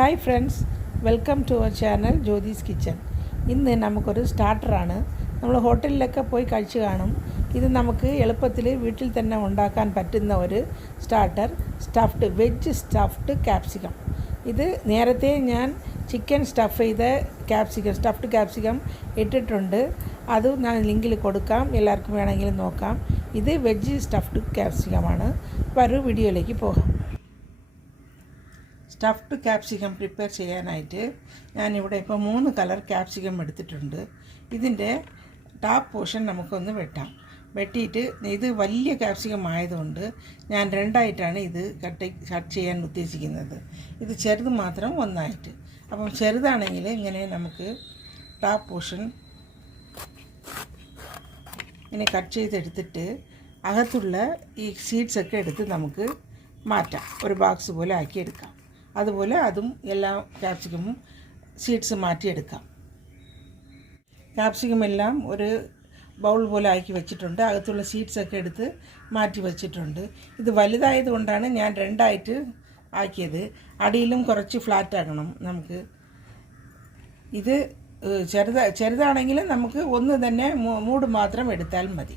Hi friends, welcome to our channel Jyothis kitchen. ഇന്ന് നമുക്കൊരു സ്റ്റാർട്ടറാണ്. നമ്മൾ ഹോട്ടലിലൊക്കെ പോയി കഴിച്ച് കാണും. ഇത് നമുക്ക് എളുപ്പത്തിൽ വീട്ടിൽ തന്നെ ഉണ്ടാക്കാൻ പറ്റുന്ന ഒരു സ്റ്റാർട്ടർ, വെജ് സ്റ്റഫ്ഡ് ക്യാപ്സിക്കം. ഇത് നേരത്തെ ഞാൻ ചിക്കൻ സ്റ്റഫ്ഡ് ക്യാപ്സിക്കം ഇട്ടിട്ടുണ്ട്. അത് ഞാൻ ലിങ്കിൽ കൊടുക്കാം, എല്ലാവർക്കും വേണമെങ്കിലും നോക്കാം. ഇത് വെജ് സ്റ്റഫ്ഡ് ക്യാപ്സിക്കമാണ്. അപ്പോൾ ഒരു വീഡിയോയിലേക്ക് പോകാം. സ്റ്റഫ്ഡ് ക്യാപ്സിക്കം പ്രിപ്പയർ ചെയ്യാനായിട്ട് ഞാനിവിടെ ഇപ്പോൾ 3 കളർ ക്യാപ്സിക്കം എടുത്തിട്ടുണ്ട്. ഇതിൻ്റെ ടോപ്പ് പോർഷൻ നമുക്കൊന്ന് വെട്ടിയിട്ട് ഇത് വലിയ ക്യാപ്സിക്കം ആയതുകൊണ്ട് ഞാൻ 2ആയിട്ടാണ് ഇത് കട്ട് ചെയ്യാൻ ഉദ്ദേശിക്കുന്നത്. ഇത് ചെറുത് മാത്രം ഒന്നായിട്ട്. അപ്പം ചെറുതാണെങ്കിൽ ഇങ്ങനെ നമുക്ക് ടോപ്പ് പോർഷൻ ഇങ്ങനെ കട്ട് ചെയ്തെടുത്തിട്ട് അകത്തുള്ള ഈ സീഡ്സൊക്കെ എടുത്ത് നമുക്ക് മാറ്റാം, ഒരു ബോക്സ് പോലെ ആക്കിയെടുക്കാം. അതുപോലെ അതും എല്ലാ ക്യാപ്സിക്കമും സീഡ്സ് മാറ്റിയെടുക്കാം. ക്യാപ്സിക്കം എല്ലാം ഒരു ബൗൾ പോലെ ആക്കി വെച്ചിട്ടുണ്ട്. അകത്തുള്ള സീഡ്സൊക്കെ എടുത്ത് മാറ്റി വെച്ചിട്ടുണ്ട്. ഇത് വലുതായതുകൊണ്ടാണ് ഞാൻ 2ആയിട്ട് ആക്കിയത്. അടിയിലും കുറച്ച് ഫ്ലാറ്റ് ആക്കണം നമുക്ക്. ഇത് ചെറുതാണെങ്കിൽ നമുക്ക് ഒന്ന് തന്നെ മൂട് മാത്രം എടുത്താൽ മതി.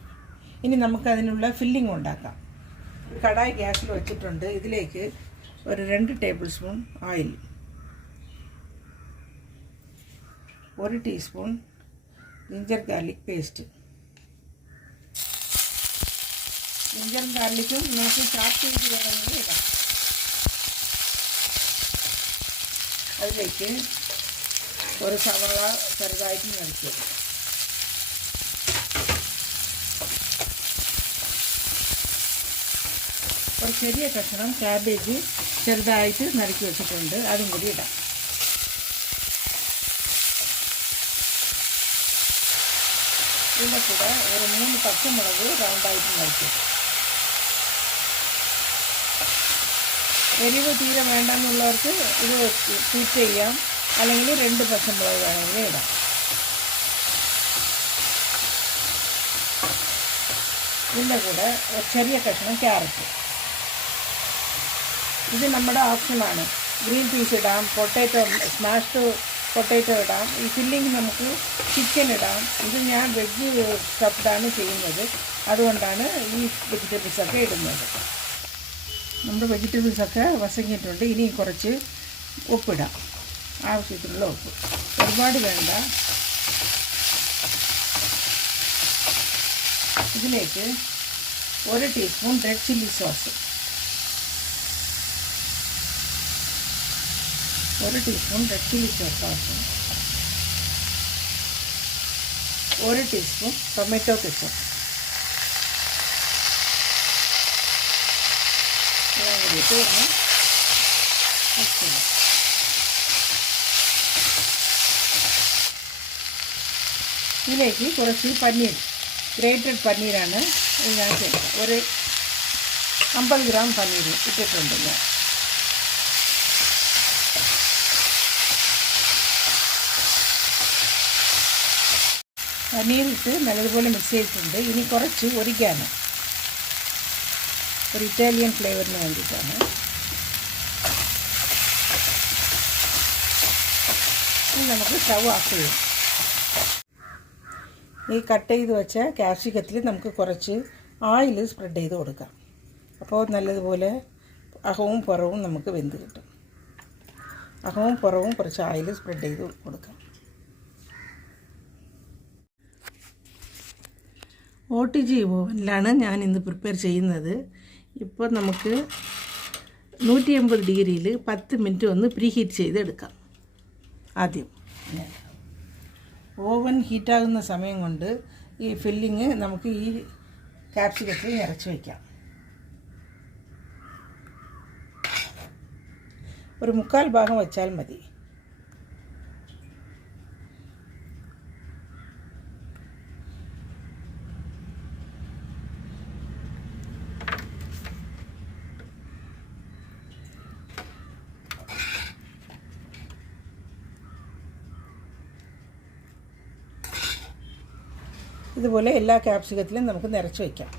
ഇനി നമുക്കതിനുള്ള ഫില്ലിംഗ് ഉണ്ടാക്കാം. കടായി ഗ്യാസിൽ വെച്ചിട്ടുണ്ട്. ഇതിലേക്ക് ഒരു 2 table spoon oil, 1 teaspoon ginger garlic paste. Ginger ഗാർലിക്കും നമുക്ക് ചാപ്പ് ചെയ്ത് വേണമെങ്കിൽ ഇടാം. അതിലേക്ക് ഒരു സവാള ചെറുതായിട്ട് നടിക്കുക. ഒരു ചെറിയ കഷ്ണം ക്യാബേജ് ചെറുതായിട്ട് നറുക്കി വെച്ചിട്ടുണ്ട്, അതും കൂടി ഇടാം. ഇതിൻ്റെ കൂടെ ഒരു 3 പച്ചമുളക് റൗണ്ടായിട്ട് നറുക്കി. എരിവ് തീരെ വേണ്ടെന്നുള്ളവർക്ക് ഇത് സ്കിപ്പ് ചെയ്യാം, അല്ലെങ്കിൽ 2 പച്ചമുളക് വേണമെങ്കിൽ ഇടാം. ഇതിൻ്റെ കൂടെ ഒരു ചെറിയ കഷ്ണം ക്യാരറ്റ്. ഇത് നമ്മുടെ ഓപ്ഷനാണ്. ഗ്രീൻ പീസ് ഇടാം, സ്മാഷ്ഡ് പൊട്ടാറ്റോ ഇടാം. ഈ ഫില്ലിങ് നമുക്ക് ചിക്കൻ ഇടാം. ഇത് ഞാൻ വെജ് സ്റ്റഫ്ഡാണ് ചെയ്യുന്നത്, അതുകൊണ്ടാണ് ഈ വെജിറ്റബിൾസൊക്കെ ഇടുന്നത്. നമ്മുടെ വെജിറ്റബിൾസൊക്കെ വസങ്ങിയിട്ടുണ്ട്. ഇനി കുറച്ച് ഉപ്പിടാം, ആവശ്യത്തിനുള്ള ഉപ്പ്. ഒരുപാട് വേണ്ട. ഇതിലേക്ക് 1 teaspoon red chilli sauce, 1 teaspoon red chilli sauce, 1 teaspoon tomato ketchup. എല്ലാം കൂടിയിട്ട് ഒന്ന് മിക്സ് ചെയ്യാം. ഇതിലേക്ക് കുറച്ച് പനീർ, ഗ്രേറ്റഡ് പനീരാണ് ഞാൻ ചെയ്യുന്നത്. ഒരു 50 ഗ്രാം പനീർ ഇട്ടിട്ടുണ്ട് ഞാൻ. പനീറിട്ട് നല്ലതുപോലെ മിക്സ് ചെയ്തിട്ടുണ്ട്. ഇനി കുറച്ച് ഒറിഗാനോ, ഒരു ഇറ്റാലിയൻ ഫ്ലേവറിന് വേണ്ടിയിട്ടാണ്. ഇനി നമുക്ക് സ്റ്റവ് ഓഫ് ചെയ്യാം. ഈ കട്ട് ചെയ്ത് വെച്ച ക്യാപ്സിക്കത്തിൽ നമുക്ക് കുറച്ച് ഓയിൽ സ്പ്രെഡ് ചെയ്ത് കൊടുക്കാം. അപ്പോൾ നല്ലതുപോലെ അകവും പുറവും നമുക്ക് വെന്ത് കിട്ടും. അകവും പുറവും കുറച്ച് ഓയിൽ സ്പ്രെഡ് ചെയ്ത് കൊടുക്കാം. OTG ഓവനിലാണ് ഞാൻ ഇന്ന് പ്രിപ്പയർ ചെയ്യുന്നത്. ഇപ്പോൾ നമുക്ക് 180 ഡിഗ്രിയിൽ 10 മിനിറ്റ് ഒന്ന് പ്രീഹീറ്റ് ചെയ്തെടുക്കാം. ആദ്യം ഓവൻ ഹീറ്റാകുന്ന സമയം കൊണ്ട് ഈ ഫില്ലിങ് നമുക്ക് ഈ ക്യാപ്സിക്കത്തിൽ നിറച്ച് വയ്ക്കാം. ഒരു 3/4 ഭാഗം വെച്ചാൽ മതി. ഇതുപോലെ എല്ലാ ക്യാപ്സിക്കത്തിലും നമുക്ക് നിറച്ച് വയ്ക്കാം.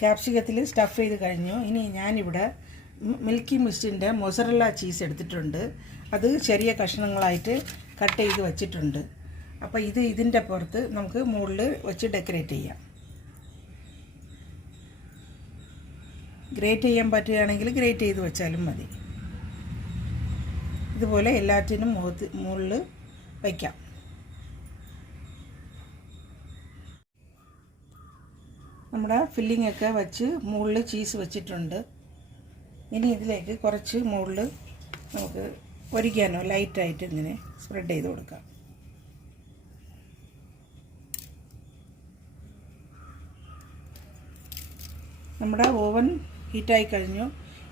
ക്യാപ്സിക്കത്തിൽ സ്റ്റഫ് ചെയ്ത് കഴിഞ്ഞു. ഇനി ഞാനിവിടെ മിൽക്കി മിസ്റ്റിൻ്റെ മൊസറല്ല ചീസ് എടുത്തിട്ടുണ്ട്. അത് ചെറിയ കഷ്ണങ്ങളായിട്ട് കട്ട് ചെയ്ത് വച്ചിട്ടുണ്ട്. അപ്പോൾ ഇതിൻ്റെ പുറത്ത് നമുക്ക് മുകളിൽ വെച്ച് ഡെക്കറേറ്റ് ചെയ്യാം. ഗ്രേറ്റ് ചെയ്യാൻ പറ്റുകയാണെങ്കിൽ ഗ്രേറ്റ് ചെയ്ത് വെച്ചാലും മതി. ഇതുപോലെ എല്ലാറ്റിനും മുകളിൽ വയ്ക്കാം. നമ്മുടെ ഫില്ലിംഗ് ഒക്കെ വെച്ച് മുകളിൽ ചീസ് വെച്ചിട്ടുണ്ട്. ഇനി ഇതിലേക്ക് കുറച്ച് മുകളിൽ നമുക്ക് ഒരിക്കാനോ ലൈറ്റായിട്ട് ഇങ്ങനെ സ്പ്രെഡ് ചെയ്ത് കൊടുക്കാം. നമ്മുടെ ഓവൻ ഹീറ്റായി കഴിഞ്ഞു.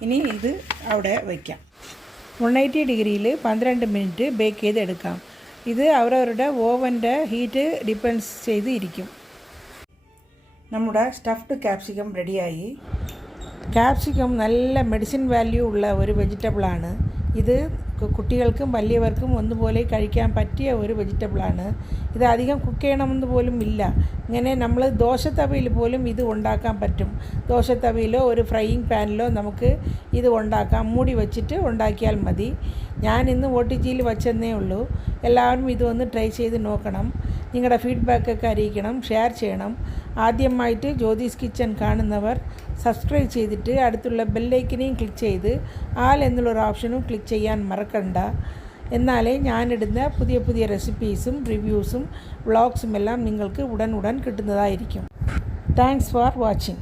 ഇനി ഇത് അവിടെ വയ്ക്കാം. 180 ഡിഗ്രിയിൽ 12 മിനിറ്റ് ബേക്ക് ചെയ്തെടുക്കാം. ഇത് അവരവരുടെ ഓവൻ്റെ ഹീറ്റ് ഡിപ്പെൻഡ്സ് ചെയ്ത് ഇരിക്കും. നമ്മുടെ സ്റ്റഫ്ഡ് ക്യാപ്സിക്കം റെഡിയായി. ക്യാപ്സിക്കം നല്ല മെഡിസിൻ വാല്യൂ ഉള്ള ഒരു വെജിറ്റബിളാണ്. ഇത് കുട്ടികൾക്കും വലിയവർക്കും ഒന്നുപോലെ കഴിക്കാൻ പറ്റിയ ഒരു വെജിറ്റബിളാണ്. ഇത് അധികം കുക്ക് ചെയ്യണമെന്ന് പോലും ഇല്ല. ഇങ്ങനെ നമ്മൾ ദോശത്തവയിൽ പോലും ഇത് ഉണ്ടാക്കാൻ പറ്റും. ദോശത്തവയിലോ ഒരു ഫ്രൈയിങ് പാനിലോ നമുക്ക് ഇത് ഉണ്ടാക്കാം. മൂടി വെച്ചിട്ട് ഉണ്ടാക്കിയാൽ മതി. ഞാൻ ഇന്ന് OTGയിൽ വച്ചെന്നേ ഉള്ളൂ. എല്ലാവരും ഇതൊന്ന് ട്രൈ ചെയ്ത് നോക്കണം. നിങ്ങളുടെ ഫീഡ്ബാക്കൊക്കെ അറിയിക്കണം, ഷെയർ ചെയ്യണം. ആദ്യമായിട്ട് ജ്യോതിസ് കിച്ചൻ കാണുന്നവർ സബ്സ്ക്രൈബ് ചെയ്തിട്ട് അടുത്തുള്ള ബെല്ലൈക്കനെയും ക്ലിക്ക് ചെയ്ത് ആൽ എന്നുള്ളൊരു ഓപ്ഷനും ക്ലിക്ക് ചെയ്യാൻ മറക്കണ്ട. എന്നാലേ ഞാനിടുന്ന പുതിയ പുതിയ റെസിപ്പീസും റിവ്യൂസും വ്ളോഗ്സും എല്ലാം നിങ്ങൾക്ക് ഉടൻ കിട്ടുന്നതായിരിക്കും. Thanks for watching.